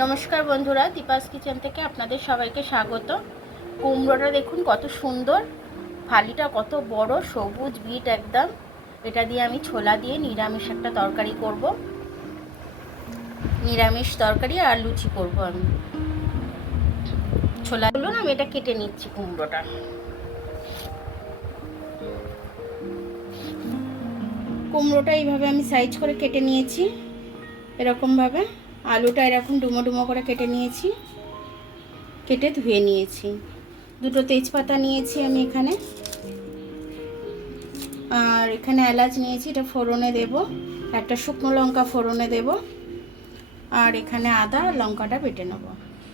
নমস্কার বন্ধুরা, দীপাস কিচেন থেকে আপনাদের সবাইকে স্বাগত। কুমড়োটা দেখুন কত সুন্দর, ফালিটা কত বড়, সবুজ বিট একদম। এটা দিয়ে আমি ছোলা দিয়ে নিরামিষ একটা তরকারি করব, নিরামিষ তরকারি আর লুচি করব। আমি ছোলাগুলো না আমি এটা কেটে নিচ্ছি। কুমড়োটা এইভাবে আমি সাইজ করে কেটে নিয়েছি, এরকমভাবে। আলুটা এরকম ডুমো ডুমো করে কেটে নিয়েছি, কেটে ধুয়ে নিয়েছি। দুটো তেজপাতা নিয়েছি আমি এখানে, আর এখানে এলাচ নিয়েছি, এটা ফোড়নে দেব। একটা শুকনো লঙ্কা ফোড়নে দেব, আর এখানে আদা আর লঙ্কাটা বেটে নেব।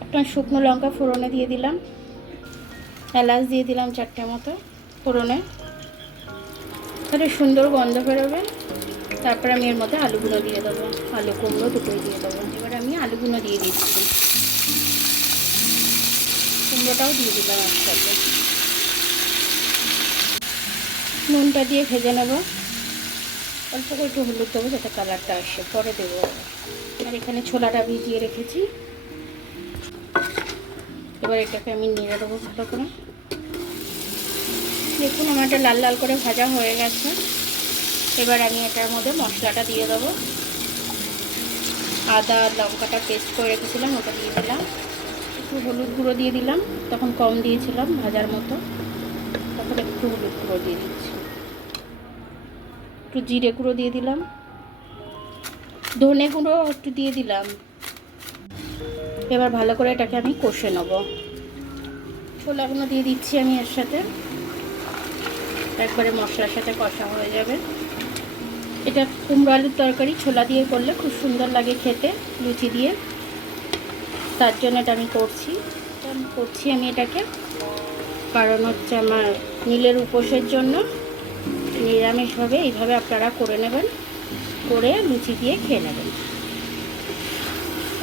একটা শুকনো লঙ্কা ফোড়নে দিয়ে দিলাম, এলাচ দিয়ে দিলাম 4টে মতো ফোড়নে, তাহলে সুন্দর গন্ধ বেরোবে। তারপর আমি এর মধ্যে আলুগুলো দিয়ে দেবো, আলু কুমড়ো দুটোই দিয়ে দেবো। এবার আমি আলুগুলো দিয়ে দিচ্ছি, কুমড়োটাও দিয়ে দিলাম একসাথে। নুনটা দিয়ে ভেজে নেব, অল্প করে একটু হলুদ দেবো যাতে কালারটা আসে, পরে দেবো। আর এখানে ছোলাটা ভিজিয়ে রেখেছি, এবার এটাকে আমি নেড়ে দেবো ভালো করে। দেখুন আমার এটা লাল লাল করে ভাজা হয়ে গেছে। এবার আমি এটার মধ্যে মশলাটা দিয়ে দেবো। আদা লঙ্কাটা পেস্ট করে রেখেছিলাম ওটা দিয়ে দিলাম, একটু হলুদ গুঁড়ো দিয়ে দিলাম, তখন কম দিয়েছিলাম ভাজার মতো, তখন একটু হলুদ গুঁড়ো দিয়ে দিচ্ছি, একটু জিরে গুঁড়ো দিয়ে দিলাম, ধনে গুঁড়ো একটু দিয়ে দিলাম। এবার ভালো করে এটাকে আমি কষে নেব। ছোলাগুলো দিয়ে দিচ্ছি আমি এর সাথে, একবারে মশলার সাথে কষা হয়ে যাবে। এটা কুমড়ো আলুর তরকারি ছোলা দিয়ে করলে খুব সুন্দর লাগে খেতে, লুচি দিয়ে। তার জন্য এটা আমি করছি আমি এটাকে, কারণ হচ্ছে আমার নীলের উপোসের জন্য নিরামিষভাবে এইভাবে আপনারা করে নেবেন, করে লুচি দিয়ে খেয়ে নেবেন।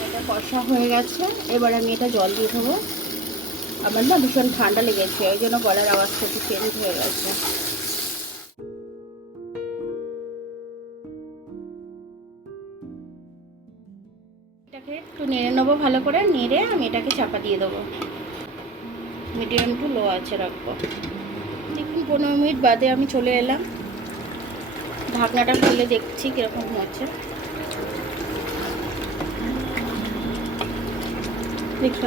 এটা কষা হয়ে গেছে, এবার আমি এটা জল দিয়ে দেবো। আমার না ভীষণ ঠান্ডা লেগেছে, ওই জন্য গলার আওয়াজটা একটু চেঞ্জ হয়ে গেছে। এটাকে একটু নেড়ে নেবো ভালো করে, নেড়ে আমি এটাকে চাপা দিয়ে দেবো, মিডিয়াম টু লো আছে রাখবো। দেখুন 15 মিনিট বাদে আমি চলে এলাম, ঢাকনাটা খুলে দেখছি কীরকম হচ্ছে। দেখুন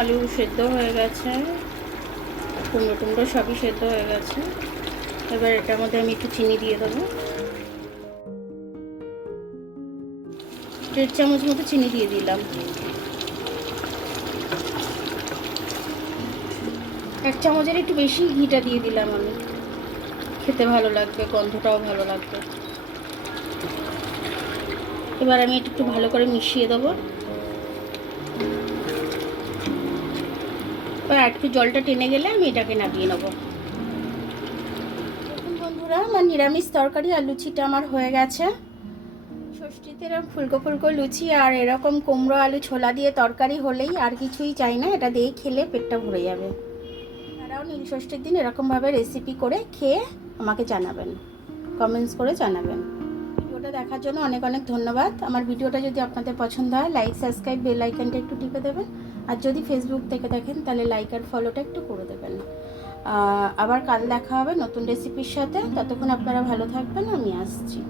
আলু সেদ্ধ হয়ে গেছে, কুমড়ো টুমড়ো সবই সেদ্ধ হয়ে গেছে। এবার এটার মধ্যে আমি একটু চিনি দিয়ে দেবো, 1.5 চামচ মতো চিনি দিয়ে দিলাম। 1 চামচের একটু বেশি ঘিটা দিয়ে দিলাম আমি, খেতে ভালো লাগবে, গন্ধটাও ভালো লাগবে। এবার আমি একটু ভালো করে মিশিয়ে দেবো। এবার একটু জলটা টেনে গেলে আমি এটাকে নামিয়ে নেবো। দেখুন বন্ধুরা, আমার নিরামিষ তরকারি আর লুচিটা আমার হয়ে গেছে। ষষ্ঠীতে এরকম ফুলকো ফুলকো লুচি আর এরকম কুমড়ো আলু ছোলা দিয়ে তরকারি হলেই আর কিছুই চাই না, এটা দিয়ে খেলে পেটটা ভরে যাবে। তারাও নীল ষষ্ঠীর দিন এরকমভাবে রেসিপি করে খেয়ে আমাকে জানাবেন, কমেন্টস করে জানাবেন। ভিডিওটা দেখার জন্য অনেক অনেক ধন্যবাদ। আমার ভিডিওটা যদি আপনাদের পছন্দ হয়, লাইক সাবস্ক্রাইব বেল আইকনটা একটু টিপে দেবেন, আর যদি ফেসবুক থেকে দেখেন তাহলে লাইক আর ফলোটা একটু করে দেবেন। আবার কাল দেখা হবে নতুন রেসিপির সাথে, ততক্ষণ আপনারা ভালো থাকবেন, আমি আসছি।